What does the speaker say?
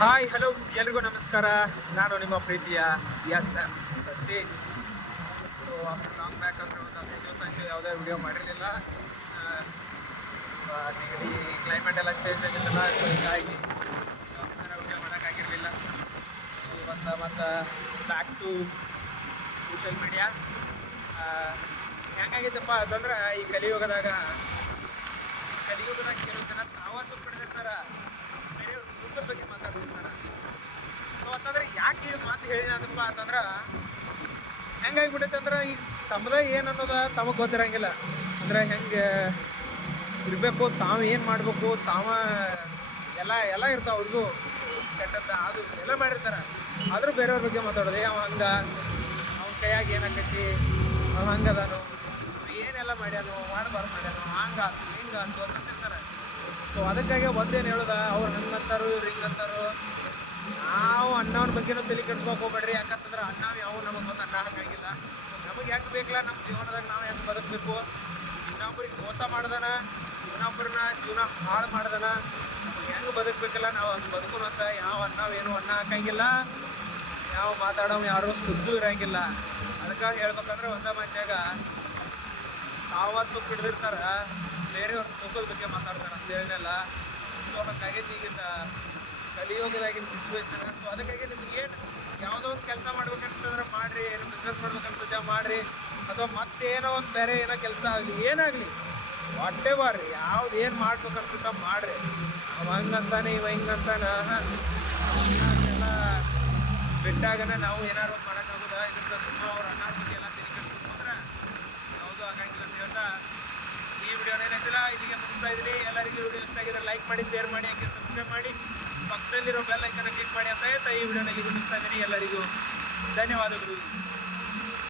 Hi, hello, ಎಲ್ರಿಗೂ ನಮಸ್ಕಾರ. ನಾನು ನಿಮ್ಮ ಪ್ರೀತಿಯ S M Sachin. So after long back ಅಂದರೆ ಒಂದು ಹದಿನೈದು ದಿವಸ ಆಯಿತು, ಯಾವುದೇ ವಿಡಿಯೋ ಮಾಡಿರಲಿಲ್ಲ. ನೆಗಡಿ ಕ್ಲೈಮೇಟ್ ಎಲ್ಲ ಚೇಂಜ್ ಆಗಿತ್ತಲ್ಲ ಸೊ ಹೀಗಾಗಿ ವಿಡಿಯೋ ಮಾಡೋಕ್ಕಾಗಿರಲಿಲ್ಲ ಸೊ ಮತ್ತು ಮತ್ತು ಬ್ಯಾಕ್ ಟು ಸೋಷಿಯಲ್ ಮೀಡಿಯಾ ಹೆಂಗಾಗಿತ್ತಪ್ಪ ಅಂತಂದ್ರೆ, ಈ ಕಲಿಯುಗದಾಗ ಕಲಿಯುಗದಾಗ ಕೆಲವು ಜನ ತಾವತ್ತು ಪಡೆದಿರ್ತಾರ ಬೇರೆಯವ್ರ ದುಃಖದ ಬಗ್ಗೆ ಮಾತಾಡ್ತಿರ್ತಾರ ಸೊ ಅಂತಂದ್ರೆ ಹೇಳಿನಪ್ಪ ಅಂತಂದ್ರೆ ಹೆಂಗಾಗ್ಬಿಟ್ಟೈತೆ ಅಂದ್ರೆ ಈಗ ತಮ್ಮದ ಏನು ಅನ್ನೋದ ತಮಗೆ ಗೊತ್ತಿರಂಗಿಲ್ಲ. ಅಂದ್ರೆ ಹೆಂಗೆ ಇರಬೇಕು, ತಾವು ಏನು ಮಾಡಬೇಕು, ತಾವ ಎಲ್ಲ ಎಲ್ಲ ಇರ್ತಾವ ಅವ್ರಿಗೂ. ಕೆಟ್ಟದ್ದು, ಅದು ಎಲ್ಲ ಮಾಡಿರ್ತಾರೆ. ಆದರೂ ಬೇರೆಯವ್ರ ಬಗ್ಗೆ ಮಾತಾಡೋದು ಅವ ಹಂಗ, ಅವ್ನ ಕೈಯಾಗಿ ಏನಾಕೈತಿ ಅವ ಹಂಗದಾನು. ಏನೆಲ್ಲ ಮಾಡ್ಯಾನು, ಮಾಡಬಾರ್ದು ಮಾಡ್ಯಾನು, ಹಂಗ ಹಿಂಗ ಅಂತ ಅಂತಿರ್ತಾರೆ ಸೊ ಅದಕ್ಕಾಗಿ ಒಂದೇನು ಹೇಳೋದ, ಅವ್ರು ಹಂಗಂತಾರು, ಇವ್ರು ಹಿಂಗಂತಾರು ನಾವು ಅನ್ನವ್ರ ಬಗ್ಗೆನೂ ತಲೆ ಕೆಡ್ಸ್ಕೊಕ್ ಹೋಗ್ಬೇಡ್ರಿ. ಯಾಕಂತಂದ್ರೆ ಅಣ್ಣ ಯಾವ ನಮಗೆ ಬಂದು ಅನ್ನ ಹಾಕಂಗಿಲ್ಲ ನಮಗೆ ಯಾಕೆ ಬೇಕಲ್ಲ ನಮ್ಮ ಜೀವನದಾಗ ನಾವು ಹೆಂಗೆ ಬದುಕಬೇಕು? ಇನ್ನೊಬ್ರಿಗೆ ಮೋಸ ಮಾಡ್ದನ ಇನ್ನೊಬ್ಬರನ್ನ ಜೀವನ ಹಾಳು ಮಾಡ್ದನ ಹೆಂಗೆ ಬದುಕಬೇಕಲ್ಲ, ನಾವು ಹಂಗೆ ಬದುಕೋಣ ಅಂತ ಯಾವ ಅನ್ನ ಏನು ಅನ್ನ ಹಾಕಂಗಿಲ್ಲ. ಯಾವ ಮಾತಾಡೋ ಯಾರು ಸುದ್ದು ಇರಂಗಿಲ್ಲ. ಅದಕ್ಕಾಗಿ ಹೇಳ್ಬೇಕಂದ್ರೆ ಒಂದ ಮಾತ್ಯಾಗ ತಾವತ್ತು ಹಿಡ್ದಿರ್ತಾರೆ ಬೇರೆಯವ್ರ ತೂಕದ ಬಗ್ಗೆ ಮಾತಾಡ್ತಾರ ಅಂತ ಹೇಳಿದೆಲ್ಲ ಸೊ ಹಂಗಾಗೈತಿ ಈಗಿನ ಕಲಿಯೋಗದಾಗಿನ ಸಿಚುವೇಶನ್ ಸೊ ಅದಕ್ಕಾಗಿ ನಿಮ್ಗೆ ಏನು ಯಾವುದೋ ಒಂದು ಕೆಲಸ ಮಾಡ್ಬೇಕಂತಂದ್ರೆ ಮಾಡ್ರಿ, ಏನು ಬಿಸ್ನೆಸ್ ಮಾಡ್ಬೇಕನ್ಸುತ್ತೆ ಮಾಡ್ರಿ, ಅಥವಾ ಮತ್ತೇನೋ ಒಂದು ಬೇರೆ ಏನೋ ಕೆಲಸ ಆಗಲಿ, ಏನಾಗಲಿ ವಾಟ್ ಬಾರ್ರಿ. ಯಾವ್ದು ಏನು ಮಾಡ್ಬೇಕನ್ಸುತ್ತ ಮಾಡ್ರಿ. ಅವ ಹಂಗಂತಾನೆ, ಇವ ಹಿಂಗಂತಾನ ಬಿಟ್ಟಾಗನ ನಾವು ಏನಾರು ಮಾಡೋಕ್ಕಾಗೋದ? ಸುಮ್ಮನೆ ಸುಮ್ಮ ಅವ್ರ ಅನ್ನ ಬಗ್ಗೆ ಎಲ್ಲ ತಲೆ ಕೆಡ್ಸ್ಕೊಂಡ್ರೆ ಯಾವುದು ಆಗಂಗಿಲ್ಲ ಅಂತ ಹೇಳ್ತಾ ಈ ಏನೈತಿಲ್ಲ ಇಲ್ಲಿಗೆ ಮುಗಿಸ್ತಾ ಇದ್ದೀನಿ. ಎಲ್ಲರಿಗೂ ವಿಡಿಯೋ ಇಷ್ಟ ಆಗಿದ್ರೆ ಲೈಕ್ ಮಾಡಿ ಶೇರ್ ಮಾಡಿ, ಹಾಗೆ ಸಬ್ಸ್ಕ್ರೈಬ್ ಮಾಡಿ. ಪಕ್ಕದಲ್ಲಿರೋ ಬೆಲ್ ಐಕನ್ನ ಕ್ಲಿಕ್ ಮಾಡಿ ಅಂತ ಹೇಳ್ತಾ ಈ ವಿಡಿಯೋನಲ್ಲಿ ಮುಗಿಸ್ತಾ ಇದ್ದೀನಿ. ಎಲ್ಲರಿಗೂ ಧನ್ಯವಾದಗಳು.